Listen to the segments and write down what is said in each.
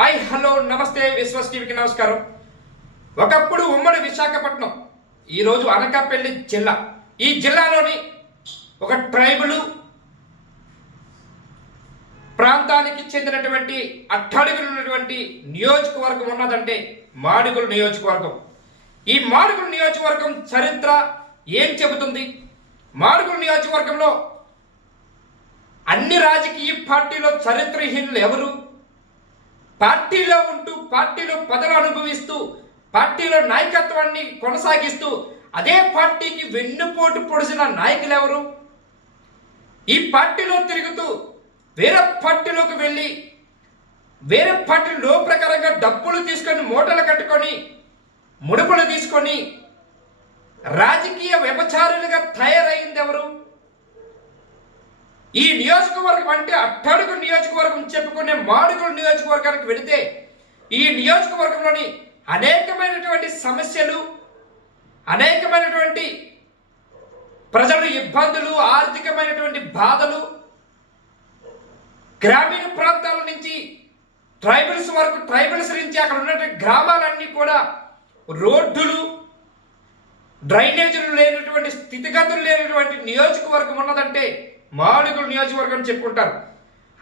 Hi hello నమస్తే విశ్వాస్ టీవీకి నమస్కారం. ఒకప్పుడు ఉమ్మడి విశాఖపట్నం, ఈరోజు అనకాపల్లి జిల్లా. ఈ జిల్లాలోని ఒక ట్రైబల్ ప్రాంతానికి చెందినటువంటి అట్టడుగులు ఉన్నటువంటి నియోజకవర్గం ఉన్నదంటే మాడుగుల నియోజకవర్గం. ఈ మాడుగుల నియోజకవర్గం చరిత్ర ఏం చెబుతుంది? మాడుగుల నియోజకవర్గంలో అన్ని రాజకీయ పార్టీలో చరిత్రహీనులు ఎవరు? పార్టీలో ఉంటూ పార్టీలో పదవులు అనుభవిస్తూ పార్టీలో నాయకత్వాన్ని కొనసాగిస్తూ అదే పార్టీకి వెన్నుపోటు పొడిచిన నాయకులు ఎవరు? ఈ పార్టీలో తిరుగుతూ వేరే పార్టీలోకి వెళ్ళి వేరే పార్టీలో ప్రకారంగా డబ్బులు తీసుకొని మూటలు కట్టుకొని ముడుపులు తీసుకొని రాజకీయ వ్యభిచారులుగా తయారైంది ఎవరు? ఈ నియోజకవర్గం అంటే అట్టడుగు నియోజకవర్గం చెప్పుకునే మాడుగుల నియోజకవర్గానికి వెళితే ఈ నియోజకవర్గంలోని అనేకమైనటువంటి సమస్యలు, అనేకమైనటువంటి ప్రజల ఇబ్బందులు, ఆర్థికమైనటువంటి బాధలు, గ్రామీణ ప్రాంతాల నుంచి ట్రైబల్స్ వరకు, ట్రైబల్స్ నుంచి అక్కడ ఉన్నటువంటి గ్రామాలన్నీ కూడా రోడ్డులు, డ్రైనేజీలు లేనటువంటి స్థితిగతులు లేనటువంటి నియోజకవర్గం ఉన్నదంటే మాడుగుల నియోజకవర్గం చెప్పుకుంటారు.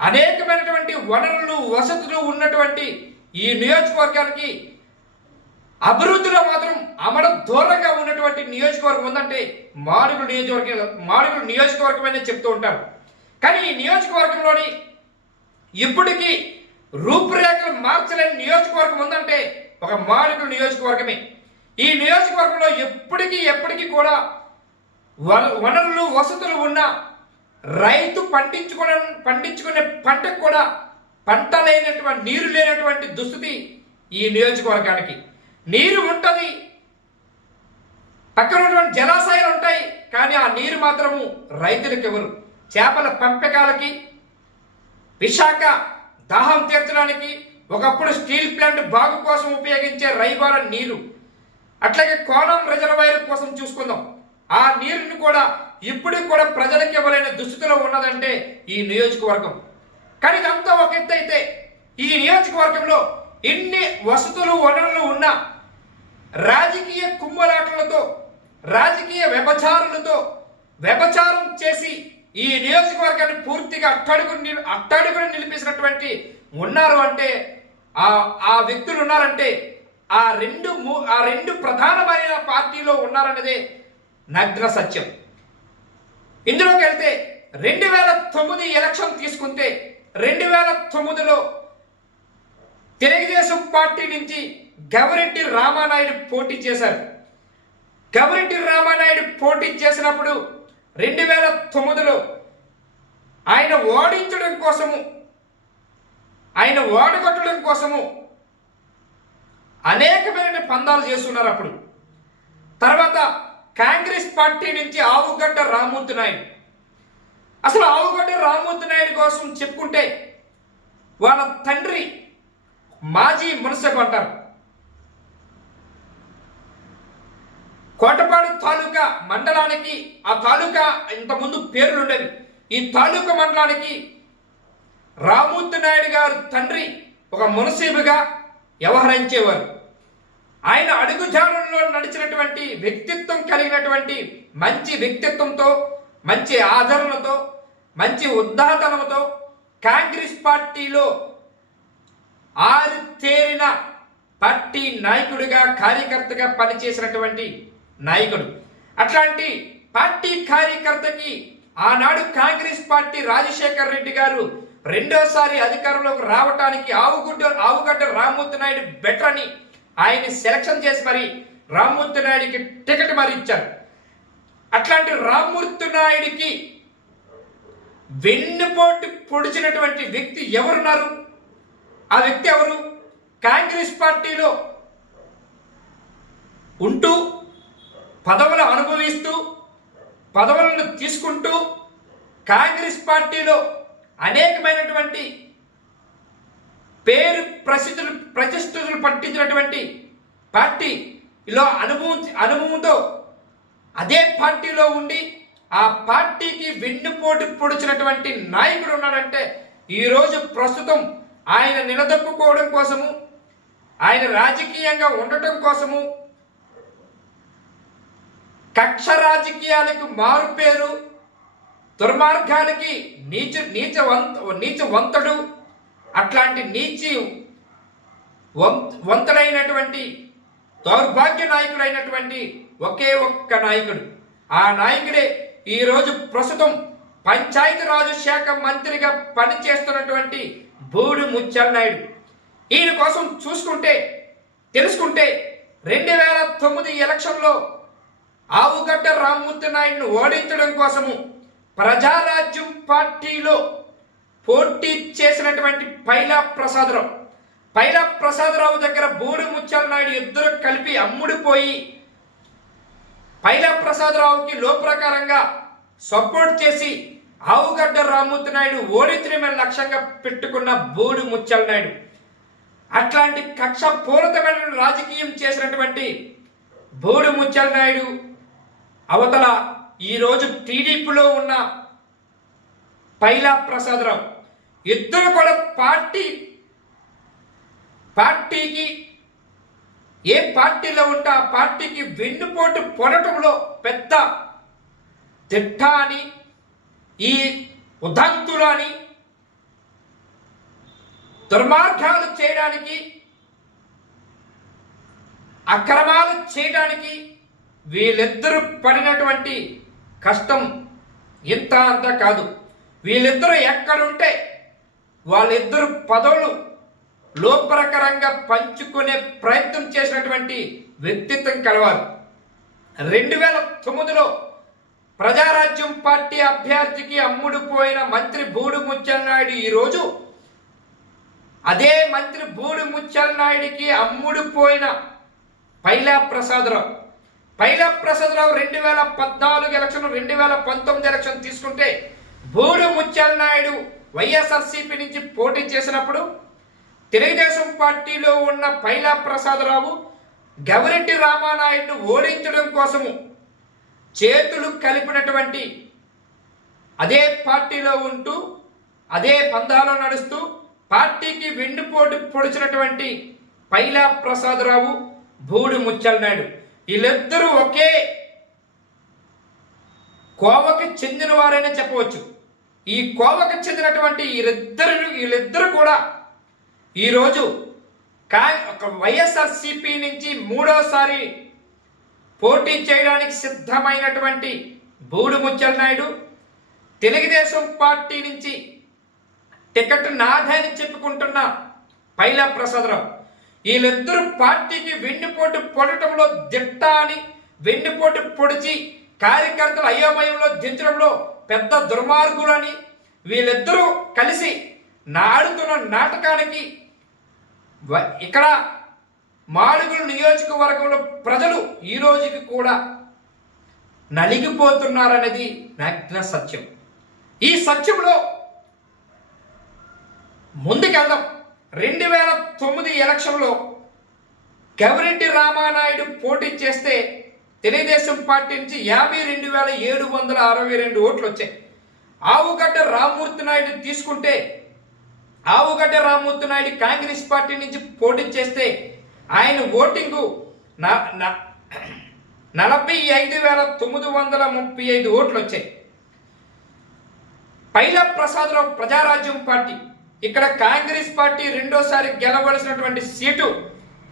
అనేకమైనటువంటి వనరులు, వసతులు ఉన్నటువంటి ఈ నియోజకవర్గానికి అభివృద్ధిలో మాత్రం అమర దూరంగా ఉన్నటువంటి నియోజకవర్గం ఉందంటే మాడుగుల నియోజకవర్గం చెప్తూ ఉంటారు. కానీ ఈ నియోజకవర్గంలోని ఇప్పటికీ రూపురేఖలు మార్చలేని నియోజకవర్గం ఉందంటే ఒక మాడుగుల నియోజకవర్గమే. ఈ నియోజకవర్గంలో ఎప్పటికీ కూడా వనరులు, వసతులు ఉన్న రైతు పండించుకునే పంటకు కూడా పంట లేనటువంటి, నీరు లేనటువంటి దుస్థితి ఈ నియోజకవర్గానికి. నీరు ఉంటుంది, పక్కన ఉన్నటువంటి జలాశయాలు ఉంటాయి, కానీ ఆ నీరు మాత్రము రైతులకు ఎవరు? చేపల పెంపకాలకి, విశాఖ దాహం తీర్చడానికి, ఒకప్పుడు స్టీల్ ప్లాంట్ బాగు కోసం ఉపయోగించే రైవాల నీరు, అట్లాగే కోనం రిజర్వాయర్ కోసం చూసుకుందాం, ఆ నీరుని కూడా ఇప్పటికి కూడా ప్రజలకు ఇవ్వలేని దుస్థితిలో ఉన్నదంటే ఈ నియోజకవర్గం. కానీ ఇదంతా ఒక ఎత్తు అయితే ఈ నియోజకవర్గంలో ఎన్ని వసతులు, వనరులు ఉన్నా రాజకీయ కుమ్మలాటలతో, రాజకీయ వ్యభిచారం చేసి ఈ నియోజకవర్గాన్ని పూర్తిగా అట్టడుగుని నిలిపేసినటువంటి ఉన్నారు అంటే ఆ వ్యక్తులు ఉన్నారంటే ఆ రెండు ప్రధానమైన పార్టీలో ఉన్నారన్నదే నగ్న సత్యం. ఇందులోకి వెళ్తే 2009 ఎలక్షన్ తీసుకుంటే 2009లో తెలుగుదేశం పార్టీ నుంచి గవిరెడ్డి రామానాయుడు పోటీ చేశారు. గవిరెడ్డి రామానాయుడు పోటీ చేసినప్పుడు 2009లో ఆయన ఓడించడం కోసము, ఆయన ఓడగొట్టడం కోసము అనేకమైన పందాలు చేస్తున్నారు. అప్పుడు తర్వాత కాంగ్రెస్ పార్టీ నుంచి ఆవుగడ్డ రామ్మూర్తి నాయుడు. అసలు ఆవుగడ్డ రామ్మూర్తి నాయుడు కోసం చెప్పుకుంటే వాళ్ళ తండ్రి మాజీ మున్సిపల్ అంటారు. కోటపాడు తాలూకా మండలానికి, ఆ తాలూకా ఇంతకుముందు పేర్లు ఉండేవి, ఈ తాలూకా మండలానికి రామ్మూర్తి నాయుడు గారు తండ్రి ఒక మున్సిపుగా వ్యవహరించేవారు. ఆయన అడుగుజాడల్లో నడిచినటువంటి వ్యక్తిత్వం కలిగినటువంటి, మంచి వ్యక్తిత్వంతో, మంచి ఆదరణతో, మంచి ఉద్దాతనంతో కాంగ్రెస్ పార్టీలో ఆరితేరిన పార్టీ నాయకుడిగా, కార్యకర్తగా పనిచేసినటువంటి నాయకుడు. అట్లాంటి పార్టీ కార్యకర్తకి ఆనాడు కాంగ్రెస్ పార్టీ రాజశేఖర్ రెడ్డి గారు రెండోసారి అధికారంలోకి రావటానికి ఆవుగడ్డ రామ్మూర్తి నాయుడు బెటర్ అని ఆయన్ని సెలక్షన్ చేసి మరి రామ్మూర్తి నాయుడికి టికెట్ మరి ఇచ్చారు. అట్లాంటి రామ్మూర్తి నాయుడికి వెన్నుపోటు పొడిచినటువంటి వ్యక్తి ఎవరున్నారు? ఆ వ్యక్తి ఎవరు? కాంగ్రెస్ పార్టీలో ఉంటూ పదవులు అనుభవిస్తూ పదవులను తీసుకుంటూ కాంగ్రెస్ పార్టీలో అనేకమైనటువంటి పేరు ప్రతిష్ఠలు పట్టించినటువంటి పార్టీలో అనుభవంతో అదే పార్టీలో ఉండి ఆ పార్టీకి వెన్నుపోటు పొడిచినటువంటి నాయకుడు ఉన్నాడంటే ఈరోజు ప్రస్తుతం ఆయన నిలదొక్కుకోవడం కోసము, ఆయన రాజకీయంగా ఉండటం కోసము, కక్ష రాజకీయాలకు మారుపేరు, దుర్మార్గాలకి నీచవంతుడు, అట్లాంటి వంతుడైనటువంటి దౌర్భాగ్య నాయకుడైనటువంటి ఒకే ఒక్క నాయకుడు. ఆ నాయకుడే ఈరోజు ప్రస్తుతం పంచాయతీరాజు శాఖ మంత్రిగా పనిచేస్తున్నటువంటి బూడి ముత్యాల నాయుడు. ఈయన కోసం తెలుసుకుంటే 2009 ఎలక్షన్లో ఆవుగడ్డ రామ్మూర్తి నాయుడును ఓడించడం కోసము ప్రజారాజ్యం పార్టీలో పోటీ చేసినటువంటి పైలా ప్రసాదరావు దగ్గర బూడి ముత్యాల నాయుడు ఇద్దరు కలిపి అమ్ముడిపోయి పైలా ప్రసాదరావుకి ప్రకారంగా సపోర్ట్ చేసి ఆవుగడ్డ రామ్మూర్తి నాయుడు ఓడించడమే లక్ష్యంగా పెట్టుకున్న బూడి ముత్యాల నాయుడు, అట్లాంటి కక్ష పూరితమైన రాజకీయం చేసినటువంటి బూడి ముత్యాల నాయుడు అవతల ఈరోజు టీడీపీలో ఉన్న పైలా ప్రసాదరావు ఇద్దరు కూడా పార్టీకి ఏ పార్టీలో ఉంటే ఆ పార్టీకి వెన్నుపోటు పొడటంలో పెద్ద తిట్ట అని, ఈ ఉదంతులు అని, దుర్మార్గాలు చేయడానికి, అక్రమాలు చేయడానికి వీళ్ళిద్దరూ పడినటువంటి కష్టం ఇంత అంత కాదు. వీళ్ళిద్దరూ ఎక్కడుంటే వాళ్ళిద్దరు పదవులు లోపరకరంగా పంచుకునే ప్రయత్నం చేసినటువంటి వ్యక్తిత్వం కలవారు. 2009లో ప్రజారాజ్యం పార్టీ అభ్యర్థికి అమ్ముడుపోయిన మంత్రి బూడి ముత్యాల నాయుడు ఈరోజు అదే మంత్రి బూడి ముత్యాల నాయుడికి అమ్ముడుపోయిన పైలా ప్రసాదరావు 2014 ఎలక్షన్ 2019 ఎలక్షన్ తీసుకుంటే బూడి ముత్యాల నాయుడు వైఎస్ఆర్సీపీ నుంచి పోటీ చేసినప్పుడు తెలుగుదేశం పార్టీలో ఉన్న పైలా ప్రసాదరావు గవిరెడ్డి రామానాయుడును ఓడించడం కోసము చేతులు కలిపినటువంటి, అదే పార్టీలో ఉంటూ అదే పందాలో నడుస్తూ పార్టీకి వెన్నుపోటు పొడిచినటువంటి పైలా ప్రసాదరావు, బూడి ముత్యాల నాయుడు వీళ్ళిద్దరూ ఒకే కోవకి చెందిన వారైనా చెప్పవచ్చు. ఈ కోవకి చెందినటువంటి వీళ్ళిద్దరు కూడా ఈరోజు వైఎస్ఆర్సీపీ నుంచి మూడోసారి పోటీ చేయడానికి సిద్ధమైనటువంటి బూడి ముత్యాల నాయుడు, తెలుగుదేశం పార్టీ నుంచి టికెట్ నాదని చెప్పుకుంటున్న పైలా ప్రసాదరావు వీళ్ళిద్దరూ పార్టీకి వెన్నుపోటు పొడటంలో దిట్ట అని, వెన్నుపోటు పొడిచి కార్యకర్తలు అయోమయంలో దించడంలో పెద్ద దుర్మార్గులని వీళ్ళిద్దరూ కలిసి ఆడుతున్న నాటకానికి ఇక్కడ మాడుగుల నియోజకవర్గంలో ప్రజలు ఈ రోజుకి కూడా నలిగిపోతున్నారనేది నగ్న సత్యం. ఈ సత్యంలో ముందుకెళ్దాం. 2009 ఎలక్షన్లో గవిరెడ్డి రామానాయుడు పోటీ చేస్తే తెలుగుదేశం పార్టీ నుంచి 52,762 ఓట్లు వచ్చాయి. ఆవుగడ్డ రామ్మూర్తి నాయుడు తీసుకుంటే ఆవుగడ్డ రామ్మూర్తి నాయుడు కాంగ్రెస్ పార్టీ నుంచి పోటీ చేస్తే ఆయన ఓటింగు 45,935 ఓట్లు వచ్చాయి. పైలా ప్రసాదరావు ప్రజారాజ్యం పార్టీ, ఇక్కడ కాంగ్రెస్ పార్టీ రెండోసారి గెలవలసినటువంటి సీటు,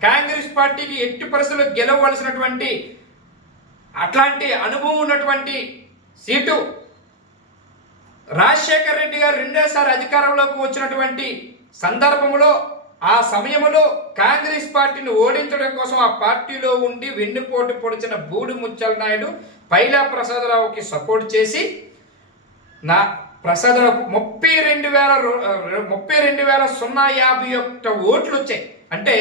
కాంగ్రెస్ పార్టీకి ఎట్టి పరిస్థితుల్లో గెలవలసినటువంటి అట్లాంటి అనుభవం ఉన్నటువంటి సీటు, రాజశేఖర్ రెడ్డి గారు రెండోసారి అధికారంలోకి వచ్చినటువంటి సందర్భంలో ఆ సమయంలో కాంగ్రెస్ పార్టీని ఓడించడం కోసం ఆ పార్టీలో ఉండి వెన్నుపోటు పొడిచిన బూడి ముత్యాల నాయుడు పైలా ప్రసాదరావుకి సపోర్ట్ చేసి ప్రసాదరావు 32,051 ఓట్లు వచ్చాయి. అంటే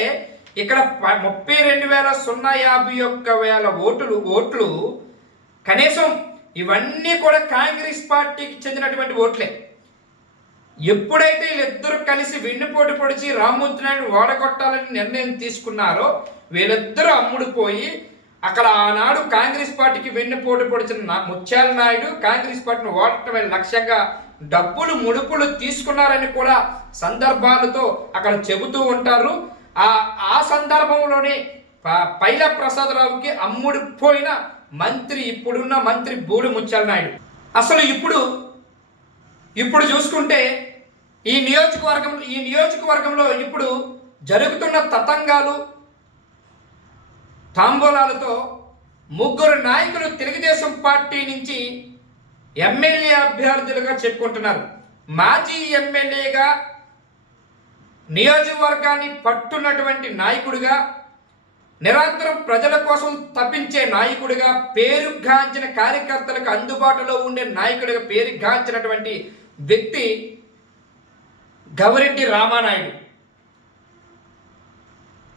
ఇక్కడ 32,051 ఓట్లు కనీసం ఇవన్నీ కూడా కాంగ్రెస్ పార్టీకి చెందినటువంటి ఓట్లే. ఎప్పుడైతే వీళ్ళిద్దరూ కలిసి వెన్నుపోటు పొడిచి రామ్మూర్తి నాయుడు ఓడగొట్టాలని నిర్ణయం తీసుకున్నారో వీళ్ళిద్దరూ అమ్ముడుపోయి అక్కడ ఆనాడు కాంగ్రెస్ పార్టీకి వెన్నుపోటు పొడిచిన ముత్యాల నాయుడు కాంగ్రెస్ పార్టీని ఓడటమే లక్ష్యంగా డబ్బులు ముడుపులు తీసుకున్నారని కూడా సందర్భాలతో అక్కడ చెబుతూ ఉంటారు. ఆ సందర్భంలోనే పైలా ప్రసాదరావుకి అమ్ముడుపోయిన మంత్రి, ఇప్పుడున్న మంత్రి బూడి ముత్యాల నాయుడు. అసలు ఇప్పుడు చూసుకుంటే ఈ నియోజకవర్గంలో ఇప్పుడు జరుగుతున్న తతంగాలు, తాంబూలాలతో ముగ్గురు నాయకులు తెలుగుదేశం పార్టీ నుంచి ఎమ్మెల్యే అభ్యర్థులుగా చెప్పుకుంటున్నారు. మాజీ ఎమ్మెల్యేగా నియోజకవర్గాన్ని పట్టున్నటువంటి నాయకుడిగా, నిరంతరం ప్రజల కోసం తప్పించే నాయకుడిగా, పేరుగాంచిన కార్యకర్తలకు అందుబాటులో ఉండే నాయకుడిగా పేరుగాంచినటువంటి వ్యక్తి గవిరెడ్డి రామానాయుడు.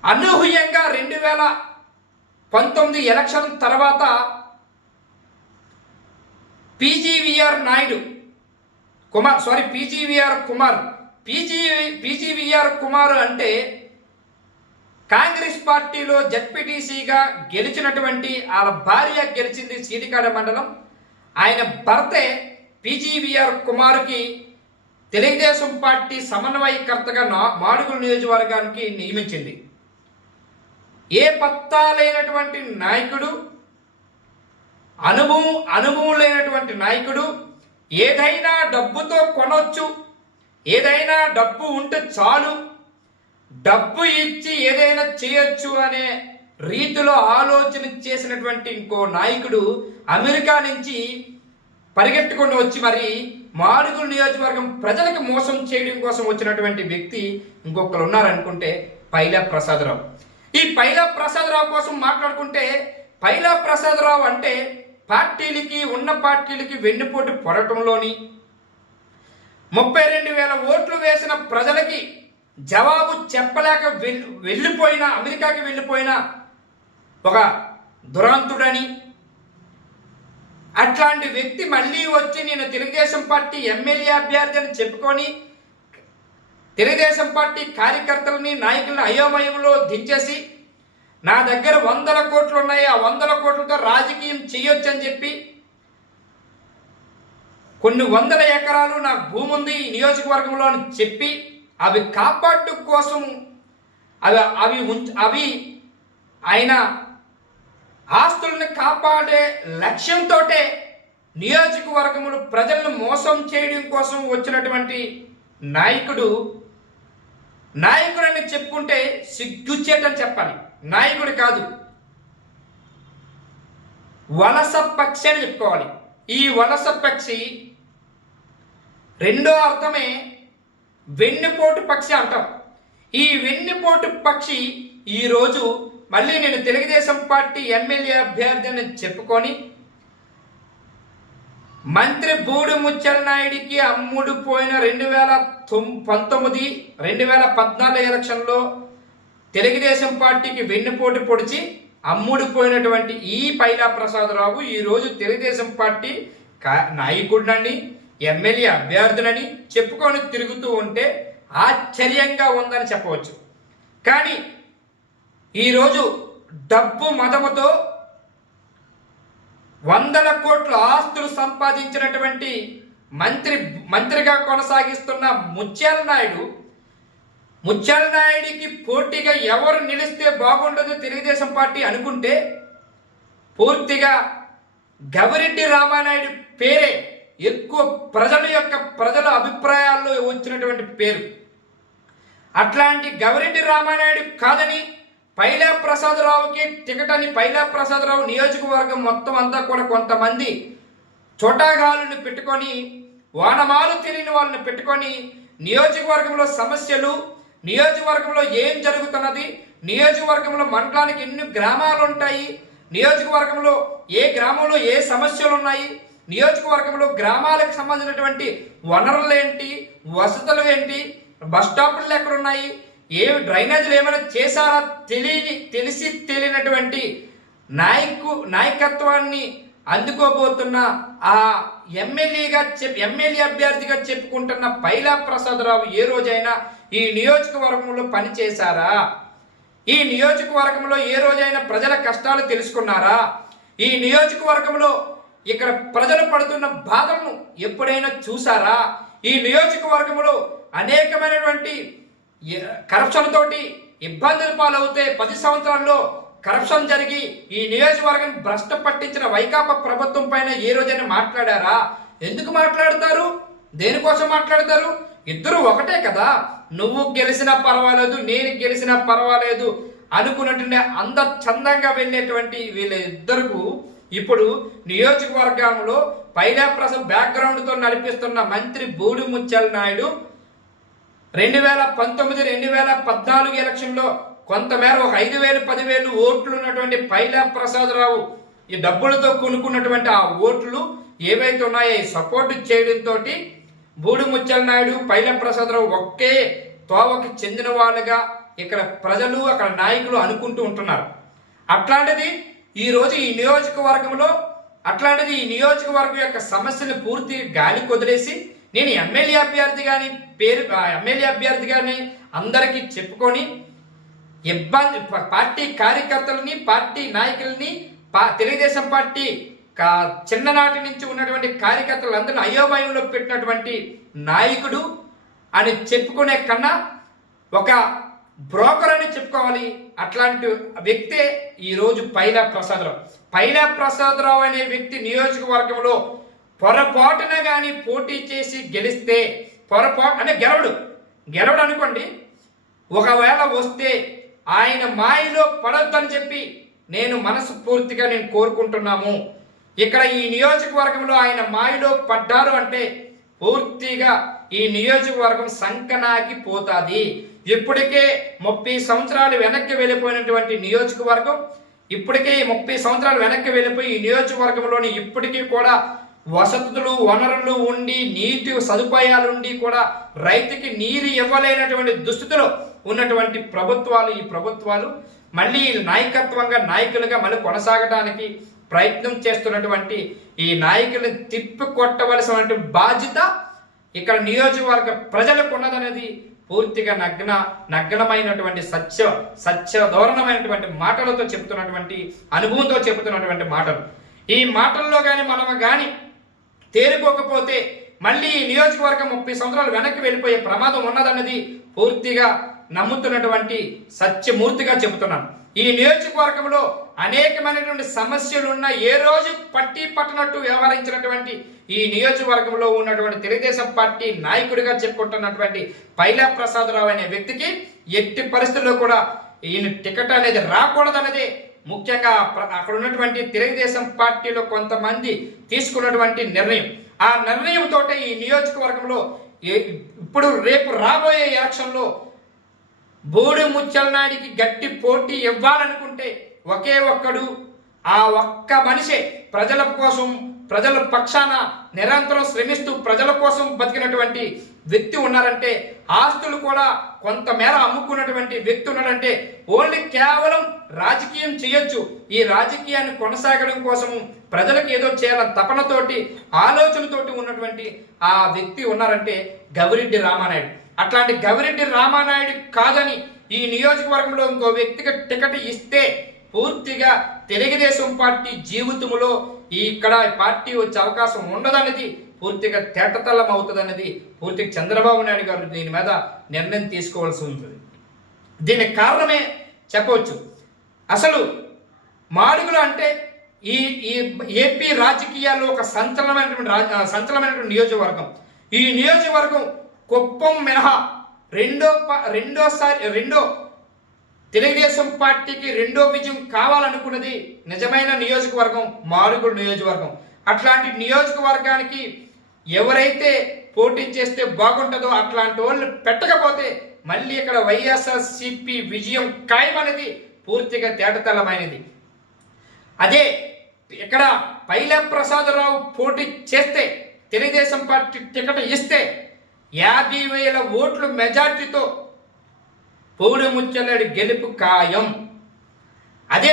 అనూహ్యంగా 2019 ఎలక్షన్ తర్వాత పీజీవీఆర్ కుమార్ అంటే కాంగ్రెస్ పార్టీలో జెడ్పీటీసీగా గెలిచినటువంటి వాళ్ళ భార్య గెలిచింది సీదికాడ మండలం. ఆయన భర్తే పీజీవీఆర్ కుమార్కి తెలుగుదేశం పార్టీ సమన్వయకర్తగా మాడుగుల నియోజకవర్గానికి నియమించింది. ఏ పత్తా లేనటువంటి నాయకుడు, అనుభవం లేనటువంటి నాయకుడు, ఏదైనా డబ్బుతో కొనొచ్చు, ఏదైనా డబ్బు ఉంటే చాలు, డబ్బు ఇచ్చి ఏదైనా చేయొచ్చు అనే రీతిలో ఆలోచన చేసినటువంటి ఇంకో నాయకుడు అమెరికా నుంచి పరిగెట్టుకొని వచ్చి మరి మాడుగుల నియోజకవర్గం ప్రజలకు మోసం చేయడం కోసం వచ్చినటువంటి వ్యక్తి ఇంకొకరు ఉన్నారనుకుంటే పైలా ప్రసాదరావు. ఈ పైలా ప్రసాదరావు కోసం మాట్లాడుకుంటే, పైలా ప్రసాదరావు అంటే ఉన్న పార్టీలకి వెన్నుపోటు పొడటంలోని 32,000 ఓట్లు వేసిన ప్రజలకి జవాబు చెప్పలేక అమెరికాకి వెళ్ళిపోయిన ఒక దురాంతుడని, అట్లాంటి వ్యక్తి మళ్ళీ వచ్చి నేను తెలుగుదేశం పార్టీ ఎమ్మెల్యే అభ్యర్థి అని చెప్పుకొని తెలుగుదేశం పార్టీ కార్యకర్తలని, నాయకులను అయోమయంలో దించేసి నా దగ్గర 100 కోట్లు ఉన్నాయి, ఆ 100 కోట్లతో రాజకీయం చేయొచ్చు అని చెప్పి కొన్ని 100 ఎకరాలు నాకు భూమి ఉంది ఈ నియోజకవర్గంలో అని చెప్పి అవి కాపాడు కోసం అవి ఆయన ఆస్తులను కాపాడే లక్ష్యంతో నియోజకవర్గములు ప్రజలను మోసం చేయడం కోసం వచ్చినటువంటి నాయకుడని చెప్పుకుంటే సిగ్గుచేటని చెప్పాలి. నాయకుడు కాదు, వలస పక్షి అని చెప్పుకోవాలి. ఈ వలస పక్షి రెండో అర్థమే వెన్నుపోటు పక్షి అంటాం. ఈ వెన్నుపోటు పక్షి ఈరోజు మళ్ళీ నేను తెలుగుదేశం పార్టీ ఎమ్మెల్యే అభ్యర్థి అని చెప్పుకొని మంత్రి బూడి ముత్యాల నాయుడికి అమ్ముడుపోయిన 2014 ఎలక్షన్లో తెలుగుదేశం పార్టీకి వెన్నుపోటు పొడిచి అమ్ముడుపోయినటువంటి ఈ పైలా ప్రసాదరావు ఈరోజు తెలుగుదేశం పార్టీ నాయకుడినని, ఎమ్మెల్యే అభ్యర్థులని చెప్పుకొని తిరుగుతూ ఉంటే ఆశ్చర్యంగా ఉందని చెప్పవచ్చు. కానీ ఈరోజు డబ్బు మదముతో 100 కోట్ల ఆస్తులు సంపాదించినటువంటి మంత్రిగా కొనసాగిస్తున్న ముత్యాల నాయుడికి పోటీగా ఎవరు నిలిస్తే బాగుండదు తెలుగుదేశం పార్టీ అనుకుంటే పూర్తిగా గవిరెడ్డి రామానాయుడు పేరే ఎక్కువ ప్రజల అభిప్రాయాల్లో వచ్చినటువంటి పేరు. అట్లాంటి గవిరెడ్డి రామానాయుడు కాదని పైలా ప్రసాదరావుకి టికెట్ అని పైలా ప్రసాదరావు నియోజకవర్గం మొత్తం అంతా కూడా కొంతమంది చోటాగాళ్ళని పెట్టుకొని, వానమాలు తెలియని వాళ్ళని పెట్టుకొని నియోజకవర్గంలో సమస్యలు, నియోజకవర్గంలో ఏం జరుగుతున్నది, నియోజకవర్గంలో మండలానికి ఎన్ని గ్రామాలు ఉంటాయి, నియోజకవర్గంలో ఏ గ్రామంలో ఏ సమస్యలు ఉన్నాయి, నియోజకవర్గంలో గ్రామాలకు సంబంధించినటువంటి వనరులు ఏంటి, వసతులు ఏంటి, బస్ స్టాపులు ఎక్కడున్నాయి, ఏ డ్రైనేజీలు ఏమైనా చేశారా తెలియనటువంటి నాయకత్వాన్ని అందుకోబోతున్న ఆ ఎమ్మెల్యే అభ్యర్థిగా చెప్పుకుంటున్న పైలా ప్రసాదరావు ఏ రోజైనా ఈ నియోజకవర్గంలో పనిచేశారా? ఈ నియోజకవర్గంలో ఏ రోజైనా ప్రజల కష్టాలు తెలుసుకున్నారా? ఈ నియోజకవర్గంలో ఇక్కడ ప్రజలు పడుతున్న బాధలను ఎప్పుడైనా చూసారా? ఈ నియోజకవర్గంలో అనేకమైనటువంటి కరప్షన్ తోటి ఇబ్బందులు పాలవుతే 10 సంవత్సరాల్లో కరప్షన్ జరిగి ఈ నియోజకవర్గం భ్రష్ట పట్టించిన వైకాపా ప్రభుత్వం పైన ఏ రోజైనా మాట్లాడారా? ఎందుకు మాట్లాడతారు? దేనికోసం మాట్లాడతారు? ఇద్దరు ఒకటే కదా. నువ్వు గెలిచినా పర్వాలేదు, నేను గెలిచినా పర్వాలేదు అనుకున్నట్టుండే అంత చందంగా వెళ్ళేటువంటి వీళ్ళిద్దరికి ఇప్పుడు నియోజకవర్గంలో పైలాప్రసాద్ బ్యాక్గ్రౌండ్తో నడిపిస్తున్న మంత్రి బూడి ముత్యాల నాయుడు 2019-2014 ఎలక్షన్లో కొంతమేర ఒక 5,000 10,000 ఓట్లు ఉన్నటువంటి పైలాప్రసాదరావు ఈ డబ్బులతో కొనుక్కున్నటువంటి ఆ ఓట్లు ఏవైతే ఉన్నాయో సపోర్ట్ చేయడంతో బూడి ముత్యాల నాయుడు పైలాప్రసాదరావు ఒకే తోవకి చెందిన వాళ్ళుగా ఇక్కడ ప్రజలు అక్కడ నాయకులు అనుకుంటూ ఉంటున్నారు. అట్లాంటిది ఈరోజు ఈ నియోజకవర్గం యొక్క సమస్యను పూర్తిగా గాలి కొదిలేసి నేను ఎమ్మెల్యే అభ్యర్థి గారిని అందరికీ చెప్పుకొని ఇబ్బంది పార్టీ కార్యకర్తలని పార్టీ నాయకుల్ని తెలుగుదేశం పార్టీ చిన్ననాటి నుంచి ఉన్నటువంటి కార్యకర్తలందరినీ అయోమయంలో పెట్టినటువంటి నాయకుడు అని చెప్పుకునే కన్నా ఒక బ్రోకర్ అని చెప్పుకోవాలి. అట్లాంటి వ్యక్తే ఈరోజు పైలాప్రసాదరావు అనే వ్యక్తి నియోజకవర్గంలో పొరపాటున కానీ పోటీ చేసి గెలిస్తే గెలవడు అనుకోండి, ఒకవేళ వస్తే ఆయన మాయలో పడొద్దని చెప్పి నేను మనస్ఫూర్తిగా కోరుకుంటున్నాము. ఇక్కడ ఈ నియోజకవర్గంలో ఆయన మాయలో పడ్డారు అంటే పూర్తిగా ఈ నియోజకవర్గం సంకనాకి పోతాది. ఇప్పటికే 30 సంవత్సరాలు వెనక్కి వెళ్ళిపోయినటువంటి నియోజకవర్గం ఇప్పటికే 30 సంవత్సరాలు వెనక్కి వెళ్ళిపోయి ఈ నియోజకవర్గంలోని ఇప్పటికీ కూడా వసతులు వనరులు ఉండి నీటి సదుపాయాలుండి కూడా రైతుకి నీరు ఇవ్వలేనటువంటి దుస్థితిలో ఉన్నటువంటి ఈ ప్రభుత్వాలు మళ్ళీ నాయకులుగా మళ్ళీ కొనసాగడానికి ప్రయత్నం చేస్తున్నటువంటి ఈ నాయకుల్ని తిప్పి కొట్టవలసినటువంటి బాధ్యత ఇక్కడ నియోజకవర్గ ప్రజలకు ఉన్నదనేది పూర్తిగా నగ్నమైనటువంటి సత్య ధోరణమైనటువంటి మాటలతో చెబుతున్నటువంటి అనుభవంతో చెబుతున్నటువంటి మాటలు. ఈ మాటల్లో మనం తేరుకోకపోతే మళ్ళీ ఈ నియోజకవర్గం 30 సంవత్సరాలు వెనక్కి వెళ్ళిపోయే ప్రమాదం ఉన్నదన్నది పూర్తిగా నమ్ముతున్నటువంటి సత్యమూర్తిగా చెబుతున్నాను. ఈ నియోజకవర్గంలో అనేకమైనటువంటి సమస్యలున్న ఏ రోజు పట్టనట్టు వ్యవహరించినటువంటి ఈ నియోజకవర్గంలో ఉన్నటువంటి తెలుగుదేశం పార్టీ నాయకుడిగా చెప్పుకుంటున్నటువంటి పైలాప్రసాదరావు అనే వ్యక్తికి ఎట్టి పరిస్థితుల్లో కూడా ఈయన టికెట్ అనేది రాకూడదన్నదే ముఖ్యంగా అక్కడ ఉన్నటువంటి తెలుగుదేశం పార్టీలో కొంతమంది తీసుకున్నటువంటి నిర్ణయం. ఆ నిర్ణయంతో ఈ నియోజకవర్గంలో రేపు రాబోయే ఎలక్షన్లో బూడి ముత్యాల నాయుడికి గట్టి పోటీ ఇవ్వాలనుకుంటే ఒకే ఒక్కడు, ఆ ఒక్క మనిషే ప్రజల కోసం ప్రజల పక్షాన నిరంతరం శ్రమిస్తూ ప్రజల కోసం బతికినటువంటి వ్యక్తి ఉన్నారంటే, ఆస్తులు కూడా కొంతమేర అమ్ముకున్నటువంటి వ్యక్తి ఉన్నారంటే ఓన్లీ కేవలం రాజకీయం చేయొచ్చు, ఈ రాజకీయాన్ని కొనసాగడం కోసము ప్రజలకు ఏదో చేయాలని తపనతోటి ఆలోచనతోటి ఉన్నటువంటి ఆ వ్యక్తి ఉన్నారంటే గవిరెడ్డి రామానాయుడు. అట్లాంటి గవిరెడ్డి రామానాయుడు కాదని ఈ నియోజకవర్గంలో ఇంకో వ్యక్తికి టికెట్ ఇస్తే పూర్తిగా తెలుగుదేశం పార్టీ జీవితంలో ఇక్కడ పార్టీ వచ్చే అవకాశం ఉండదనేది పూర్తిగా తేటతల్లం అవుతుందనేది పూర్తిగా చంద్రబాబు నాయుడు గారు దీని మీద నిర్ణయం తీసుకోవాల్సి ఉంటుంది. దీనికి కారణమే చెప్పవచ్చు. అసలు మాడుగులు అంటే ఈ ఏపీ రాజకీయాల్లో ఒక సంచలనమైనటువంటి నియోజకవర్గం. ఈ నియోజకవర్గం కుప్పం మినహా రెండో తెలుగుదేశం పార్టీకి రెండో విజయం కావాలనుకున్నది నిజమైన నియోజకవర్గం మాడుగుల నియోజకవర్గం. అట్లాంటి నియోజకవర్గానికి ఎవరైతే పోటీ చేస్తే బాగుంటుందో అట్లాంటి వాళ్ళు పెట్టకపోతే మళ్ళీ ఇక్కడ వైఎస్ఆర్సీపీ విజయం ఖాయమనేది పూర్తిగా తేటతెల్లమైనది. అదే ఇక్కడ పైలాప్రసాదరావు పోటీ చేస్తే తెలుగుదేశం పార్టీ టికెట్ ఇస్తే 50,000 ఓట్లు మెజార్టీతో బూడి ముత్యాల గెలుపు ఖాయం. అదే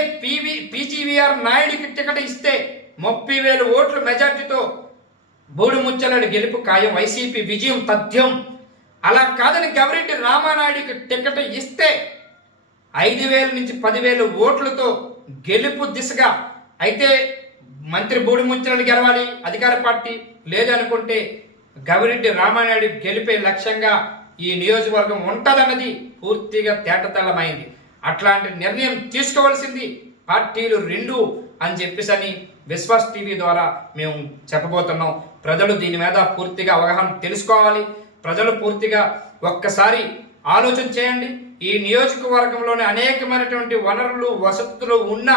పీజీవీఆర్ నాయుడికి టికెట్ ఇస్తే 30,000 ఓట్ల మెజార్టీతో బూడి ముత్యాల గెలుపు ఖాయం, వైసీపీ విజయం తథ్యం. అలా కాదని గవిరెడ్డి రామానాయుడికి టికెట్ ఇస్తే 5,000 నుంచి 10,000 ఓట్లతో గెలుపు దిశగా అయితే మంత్రి బూడిముంచలను గెలవాలి అధికార పార్టీ, లేదనుకుంటే గవిరెడ్డి రామానాయుడు గెలిపే లక్ష్యంగా ఈ నియోజకవర్గం ఉంటదన్నది పూర్తిగా తేటతెల్లమైంది. అట్లాంటి నిర్ణయం తీసుకోవాల్సింది పార్టీలు రెండు అని చెప్పేసి విశ్వాస్ టీవీ ద్వారా మేము చెప్పబోతున్నాం. ప్రజలు దీని మీద పూర్తిగా అవగాహన తెలుసుకోవాలి. ప్రజలు పూర్తిగా ఒక్కసారి ఆలోచన చేయండి. ఈ నియోజకవర్గంలోని అనేకమైనటువంటి వనరులు వసతులు ఉన్న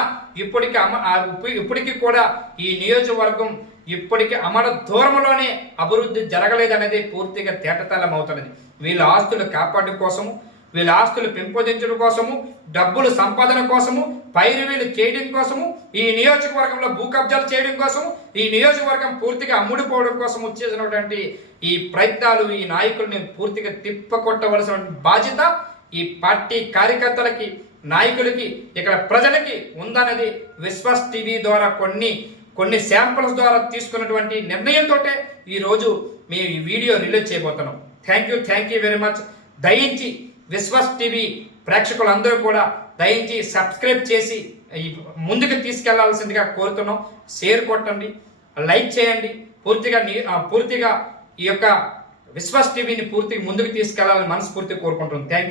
ఇప్పటికీ కూడా ఈ నియోజకవర్గం ఇప్పటికీ అమర దూరంలోనే అభివృద్ధి జరగలేదనేది పూర్తిగా తేటతెల్లం అవుతున్నది. వీళ్ళ ఆస్తులు కాపాడడం కోసము, వీళ్ళ ఆస్తులు పెంపొందించడం కోసము, డబ్బులు సంపాదన కోసము, పైరువీలు చేయడం కోసము, ఈ నియోజకవర్గంలో భూ కబ్జాలు చేయడం కోసము, ఈ నియోజకవర్గం పూర్తిగా అమ్ముడుపోవడం కోసం వచ్చేసినటువంటి ఈ ప్రయత్నాలు ఈ నాయకుల్ని పూర్తిగా తిప్పకొట్టవలసిన బాధ్యత ఈ పార్టీ కార్యకర్తలకి, నాయకులకి, ఇక్కడ ప్రజలకి ఉందన్నది విశ్వాస్ టీవీ ద్వారా కొన్ని శాంపుల్స్ ద్వారా తీసుకున్నటువంటి నిర్ణయంతో ఈరోజు మీ వీడియో రిలీజ్ చేయబోతున్నాం. Thank you very much. దయించి విశ్వాస్ టీవీ ప్రేక్షకులందరూ కూడా దయించి సబ్స్క్రైబ్ చేసి ముందుకు తీసుకెళ్లాల్సిందిగా కోరుతున్నాం. షేర్ కొట్టండి, లైక్ చేయండి. పూర్తిగా ఈ యొక్క విశ్వాస్ టీవీని పూర్తిగా ముందుకు తీసుకెళ్లాలని మనస్ఫూర్తిగా కోరుకుంటున్నాం. Thank you.